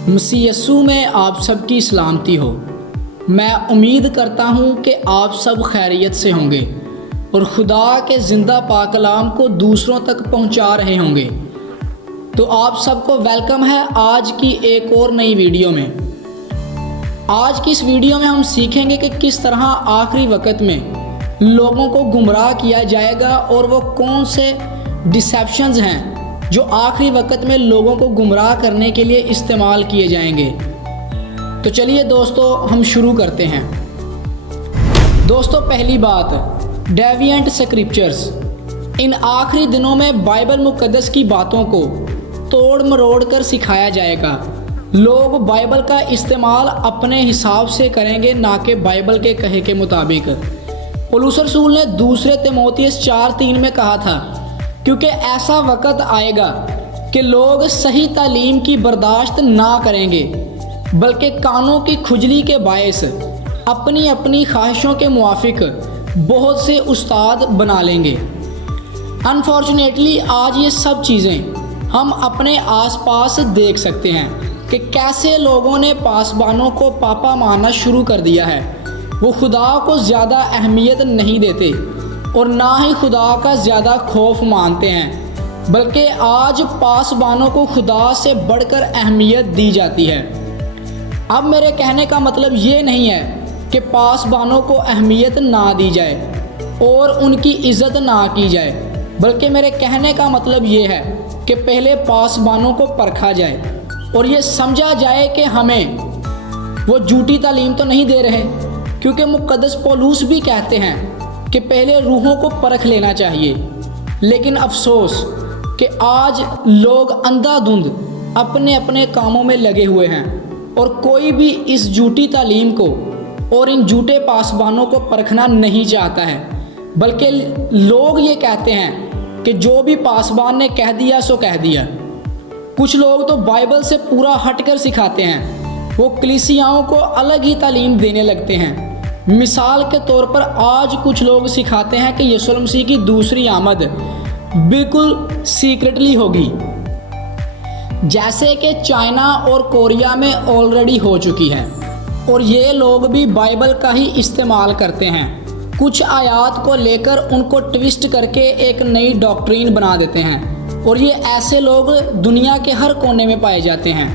मसीह यस्सू में आप सबकी सलामती हो। मैं उम्मीद करता हूँ कि आप सब खैरियत से होंगे और खुदा के ज़िंदा पाक कलाम को दूसरों तक पहुँचा रहे होंगे। तो आप सबको वेलकम है आज की एक और नई वीडियो में। आज की इस वीडियो में हम सीखेंगे कि किस तरह आखिरी वक्त में लोगों को गुमराह किया जाएगा और वो कौन से डिसेप्शंस हैं जो आखिरी वक्त में लोगों को गुमराह करने के लिए इस्तेमाल किए जाएंगे। तो चलिए दोस्तों हम शुरू करते हैं। दोस्तों पहली बात, डेविएंट स्क्रिप्चर्स। इन आखिरी दिनों में बाइबल मुक़द्दस की बातों को तोड़ मरोड़ कर सिखाया जाएगा। लोग बाइबल का इस्तेमाल अपने हिसाब से करेंगे, ना कि बाइबल के कहे के मुताबिक। पौलुस रसूल ने दूसरे तीमुथियुस 4:3 में कहा था, क्योंकि ऐसा वक्त आएगा कि लोग सही तालीम की बर्दाश्त ना करेंगे, बल्कि कानों की खुजली के बायस अपनी अपनी ख्वाहिशों के मुआफिक बहुत से उस्ताद बना लेंगे। अनफॉर्चुनेटली आज ये सब चीज़ें हम अपने आसपास देख सकते हैं कि कैसे लोगों ने पासबानों को पापा मानना शुरू कर दिया है। वो खुदा को ज़्यादा अहमियत नहीं देते और ना ही खुदा का ज़्यादा खौफ मानते हैं, बल्कि आज पासबानों को खुदा से बढ़कर अहमियत दी जाती है। अब मेरे कहने का मतलब ये नहीं है कि पासबानों को अहमियत ना दी जाए और उनकी इज़्ज़त ना की जाए, बल्कि मेरे कहने का मतलब ये है कि पहले पासबानों को परखा जाए और ये समझा जाए कि हमें वो झूठी तालीम तो नहीं दे रहे, क्योंकि मुक़द्दस पौलुस भी कहते हैं कि पहले रूहों को परख लेना चाहिए। लेकिन अफसोस कि आज लोग अंधाधुंध अपने अपने कामों में लगे हुए हैं और कोई भी इस झूठी तालीम को और इन झूठे पासबानों को परखना नहीं चाहता है, बल्कि लोग ये कहते हैं कि जो भी पासबान ने कह दिया सो कह दिया। कुछ लोग तो बाइबल से पूरा हटकर सिखाते हैं। वो कलीसियाओं को अलग ही तालीम देने लगते हैं। मिसाल के तौर पर आज कुछ लोग सिखाते हैं कि यीशु मसीह की दूसरी आमद बिल्कुल सीक्रेटली होगी, जैसे कि चाइना और कोरिया में ऑलरेडी हो चुकी है। और ये लोग भी बाइबल का ही इस्तेमाल करते हैं। कुछ आयात को लेकर उनको ट्विस्ट करके एक नई डॉक्ट्रीन बना देते हैं और ये ऐसे लोग दुनिया के हर कोने में पाए जाते हैं।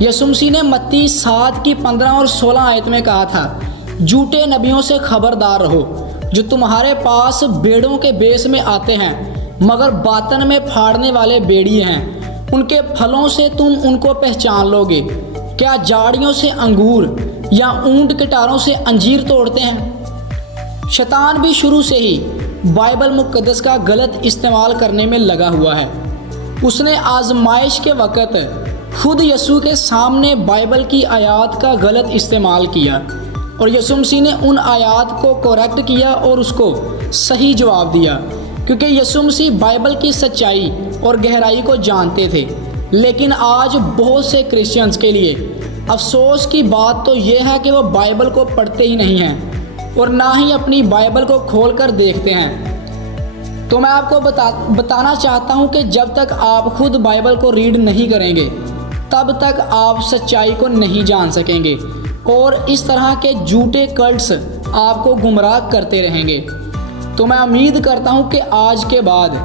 यीशु मसीह ने मत्ती 7:15 और 16 आयत में कहा था, झूठे नबियों से खबरदार रहो, जो तुम्हारे पास भेड़ों के बेस में आते हैं मगर बातन में फाड़ने वाले भेड़िए हैं। उनके फलों से तुम उनको पहचान लोगे। क्या झाड़ियों से अंगूर या ऊंट कटारों से अंजीर तोड़ते हैं? शैतान भी शुरू से ही बाइबल मुक़द्दस का गलत इस्तेमाल करने में लगा हुआ है। उसने आजमाइश के वक़्त खुद यीशु के सामने बाइबल की आयत का गलत इस्तेमाल किया और यीशु मसीह ने उन आयत को करेक्ट किया और उसको सही जवाब दिया, क्योंकि यीशु मसीह बाइबल की सच्चाई और गहराई को जानते थे। लेकिन आज बहुत से क्रिश्चियंस के लिए अफसोस की बात तो ये है कि वो बाइबल को पढ़ते ही नहीं हैं और ना ही अपनी बाइबल को खोलकर देखते हैं। तो मैं आपको बताना चाहता हूँ कि जब तक आप खुद बाइबल को रीड नहीं करेंगे तब तक आप सच्चाई को नहीं जान सकेंगे और इस तरह के झूठे कल्ट्स आपको गुमराह करते रहेंगे। तो मैं उम्मीद करता हूँ कि आज के बाद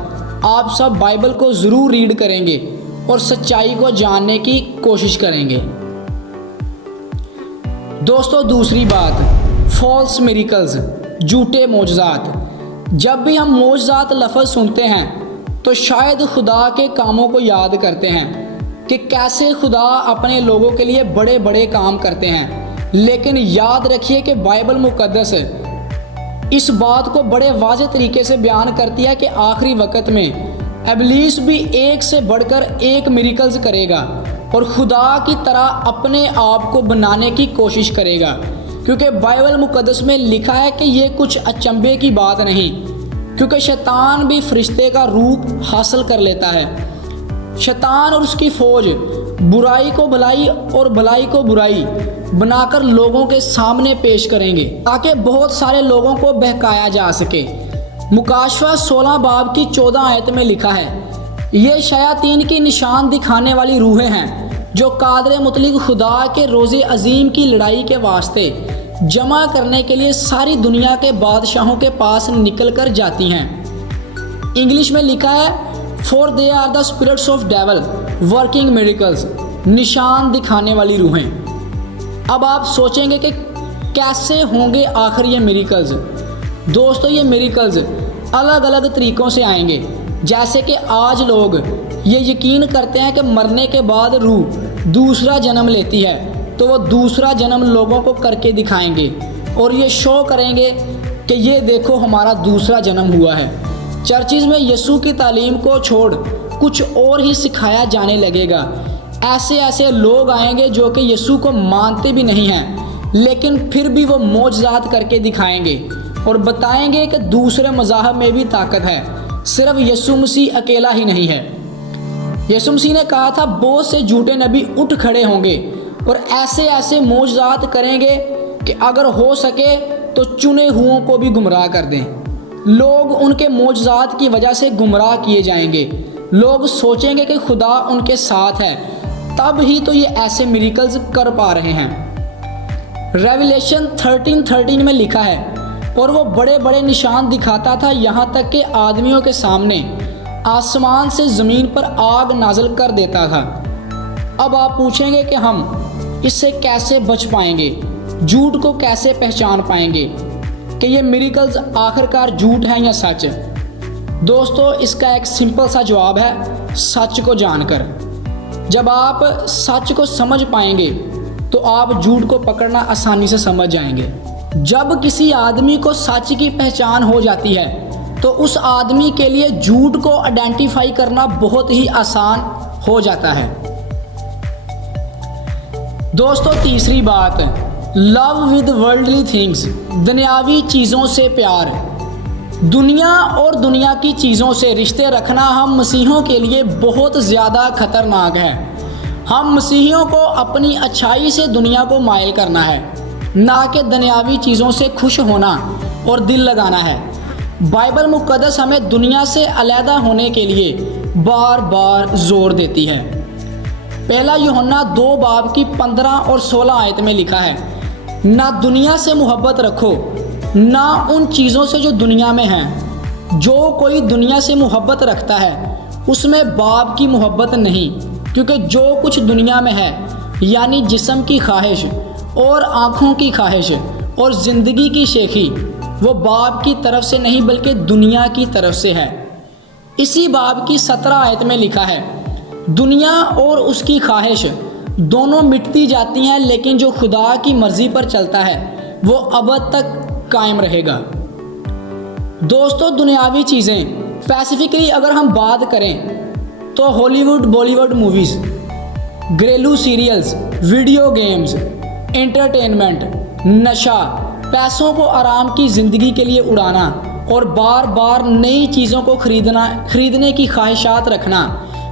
आप सब बाइबल को ज़रूर रीड करेंगे और सच्चाई को जानने की कोशिश करेंगे। दोस्तों दूसरी बात, फॉल्स मिरेकल्स, झूठे मोजज़ात। जब भी हम मोजज़ात लफ्ज़ सुनते हैं तो शायद खुदा के कामों को याद करते हैं कि कैसे खुदा अपने लोगों के लिए बड़े बड़े काम करते हैं। लेकिन याद रखिए कि बाइबल मुक़द्दस इस बात को बड़े वाज़ेह तरीके से बयान करती है कि आखिरी वक्त में इब्लीस भी एक से बढ़कर एक मिरेकल्स करेगा और खुदा की तरह अपने आप को बनाने की कोशिश करेगा, क्योंकि बाइबल मुक़द्दस में लिखा है कि ये कुछ अचंभे की बात नहीं, क्योंकि शैतान भी फरिश्ते का रूप हासिल कर लेता है। शैतान और उसकी फ़ौज बुराई को भलाई और भलाई को बुराई बनाकर लोगों के सामने पेश करेंगे ताकि बहुत सारे लोगों को बहकाया जा सके। मुकाशवा 16 बाब की 14 आयत में लिखा है, ये शयातीन की निशान दिखाने वाली रूहें हैं جو قادر مطلق خدا کے روز عظیم کی لڑائی کے واسطے جمع کرنے کے لیے ساری دنیا کے بادشاہوں کے پاس نکل کر جاتی ہیں۔ انگلش میں لکھا ہے for they are the spirits of devil working miracles, نشان دکھانے والی روحیں۔ اب آپ سوچیں گے کہ کیسے ہوں گے آخر یہ میریکلز؟ دوستو یہ میریکلز الگ الگ طریقوں سے آئیں گے، جیسے کہ آج لوگ یہ یقین کرتے ہیں کہ مرنے کے بعد روح دوسرا جنم لیتی ہے، تو وہ دوسرا جنم لوگوں کو کر کے دکھائیں گے اور یہ شو کریں گے کہ یہ دیکھو ہمارا دوسرا جنم ہوا ہے۔ چرچز میں یسوع کی تعلیم کو چھوڑ کچھ اور ہی سکھایا جانے لگے گا۔ ایسے لوگ آئیں گے جو کہ یسوع کو مانتے بھی نہیں ہیں، لیکن پھر بھی وہ معجزات کر کے دکھائیں گے اور بتائیں گے کہ دوسرے مذاہب میں بھی طاقت ہے، صرف یسوع مسیح اکیلا ہی نہیں ہے۔ یسوع مسیح نے کہا تھا بہت سے جھوٹے نبی اٹھ کھڑے ہوں گے اور ایسے معجزات کریں گے کہ اگر ہو سکے تو چنے ہوئوں کو بھی گمراہ کر دیں۔ لوگ ان کے معجزات کی وجہ سے گمراہ کیے جائیں گے۔ لوگ سوچیں گے کہ خدا ان کے ساتھ ہے، تب ہی تو یہ ایسے میریکلز کر پا رہے ہیں۔ ریویلیشن 13:13 میں لکھا ہے اور وہ بڑے بڑے نشان دکھاتا تھا، یہاں تک کہ آدمیوں کے سامنے آسمان سے زمین پر آگ نازل کر دیتا تھا۔ اب آپ پوچھیں گے کہ ہم اس سے کیسے بچ پائیں گے، جھوٹ کو کیسے پہچان پائیں گے کہ یہ میریکلز آخرکار جھوٹ ہیں یا سچ؟ دوستو اس کا ایک سمپل سا جواب ہے، سچ کو جان کر۔ جب آپ سچ کو سمجھ پائیں گے تو آپ جھوٹ کو پکڑنا آسانی سے سمجھ جائیں گے۔ جب کسی آدمی کو سچ کی پہچان ہو جاتی ہے تو اس آدمی کے لیے جھوٹ کو آئیڈینٹیفائی کرنا بہت ہی آسان ہو جاتا ہے۔ دوستو تیسری بات، لو ود ورلڈلی تھنگس، دنیاوی چیزوں سے پیار۔ دنیا اور دنیا کی چیزوں سے رشتے رکھنا ہم مسیحیوں کے لیے بہت زیادہ خطرناک ہے۔ ہم مسیحیوں کو اپنی اچھائی سے دنیا کو مائل کرنا ہے، نہ کہ دنیاوی چیزوں سے خوش ہونا اور دل لگانا ہے۔ بائبل مقدس ہمیں دنیا سے علیحدہ ہونے کے لیے بار بار زور دیتی ہے۔ پہلا یوحنا 2:15 اور 16 آیت میں لکھا ہے، نہ دنیا سے محبت رکھو نہ ان چیزوں سے جو دنیا میں ہیں۔ جو کوئی دنیا سے محبت رکھتا ہے اس میں باپ کی محبت نہیں، کیونکہ جو کچھ دنیا میں ہے یعنی جسم کی خواہش اور آنکھوں کی خواہش اور زندگی کی شیخی، وہ باپ کی طرف سے نہیں بلکہ دنیا کی طرف سے ہے۔ اسی باب کی 17 آیت میں لکھا ہے، دنیا اور اس کی خواہش دونوں مٹتی جاتی ہیں، لیکن جو خدا کی مرضی پر چلتا ہے وہ ابد تک قائم رہے گا۔ دوستو دنیاوی چیزیں اسپیسیفکلی اگر ہم بات کریں تو ہالی ووڈ بالی ووڈ موویز، گھریلو سیریلز، ویڈیو گیمز، انٹرٹینمنٹ، نشہ، پیسوں کو آرام کی زندگی کے لیے اڑانا اور بار بار نئی چیزوں کو خریدنے کی خواہشات رکھنا،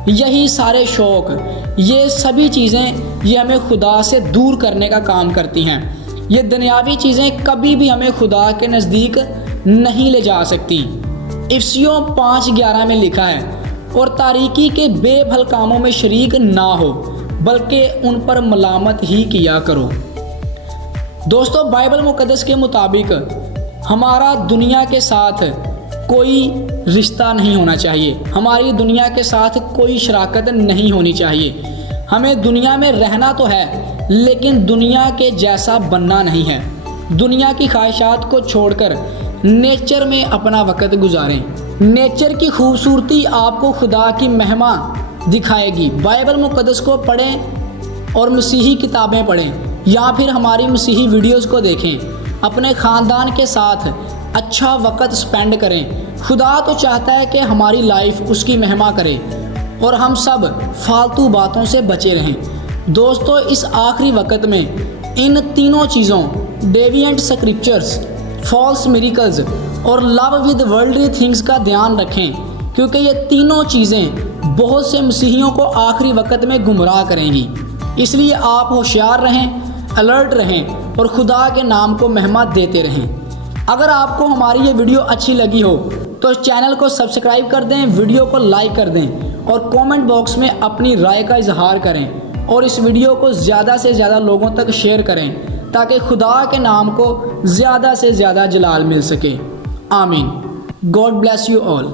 یہی سارے شوق، یہ سبھی چیزیں یہ ہمیں خدا سے دور کرنے کا کام کرتی ہیں۔ یہ دنیاوی چیزیں کبھی بھی ہمیں خدا کے نزدیک نہیں لے جا سکتی۔ افسیوں 5:11 میں لکھا ہے، اور تاریکی کے بے پھل کاموں میں شریک نہ ہو بلکہ ان پر ملامت ہی کیا کرو۔ دوستو بائبل مقدس کے مطابق ہمارا دنیا کے ساتھ کوئی رشتہ نہیں ہونا چاہیے، ہماری دنیا کے ساتھ کوئی شراکت نہیں ہونی چاہیے۔ ہمیں دنیا میں رہنا تو ہے لیکن دنیا کے جیسا بننا نہیں ہے۔ دنیا کی خواہشات کو چھوڑ کر نیچر میں اپنا وقت گزاریں۔ نیچر کی خوبصورتی آپ کو خدا کی مہما دکھائے گی۔ بائبل مقدس کو پڑھیں اور مسیحی کتابیں پڑھیں یا پھر ہماری مسیحی ویڈیوز کو دیکھیں۔ اپنے خاندان کے ساتھ اچھا وقت سپینڈ کریں۔ خدا تو چاہتا ہے کہ ہماری لائف اس کی مہما کرے اور ہم سب فالتو باتوں سے بچے رہیں۔ دوستو اس آخری وقت میں ان تینوں چیزوں ڈیوینٹ سکرپچرز، فالس میریکلز اور لو ود ورلڈلی تھنگز کا دھیان رکھیں، کیونکہ یہ تینوں چیزیں بہت سے مسیحیوں کو آخری وقت میں گمراہ کریں گی۔ اس لیے آپ ہوشیار رہیں، الرٹ رہیں اور خدا کے نام کو مہما دیتے رہیں۔ اگر آپ کو ہماری یہ ویڈیو اچھی لگی ہو تو چینل کو سبسکرائب کر دیں، ویڈیو کو لائک کر دیں اور کومنٹ باکس میں اپنی رائے کا اظہار کریں اور اس ویڈیو کو زیادہ سے زیادہ لوگوں تک شیئر کریں تاکہ خدا کے نام کو زیادہ سے زیادہ جلال مل سکے۔ آمین۔ God bless you all.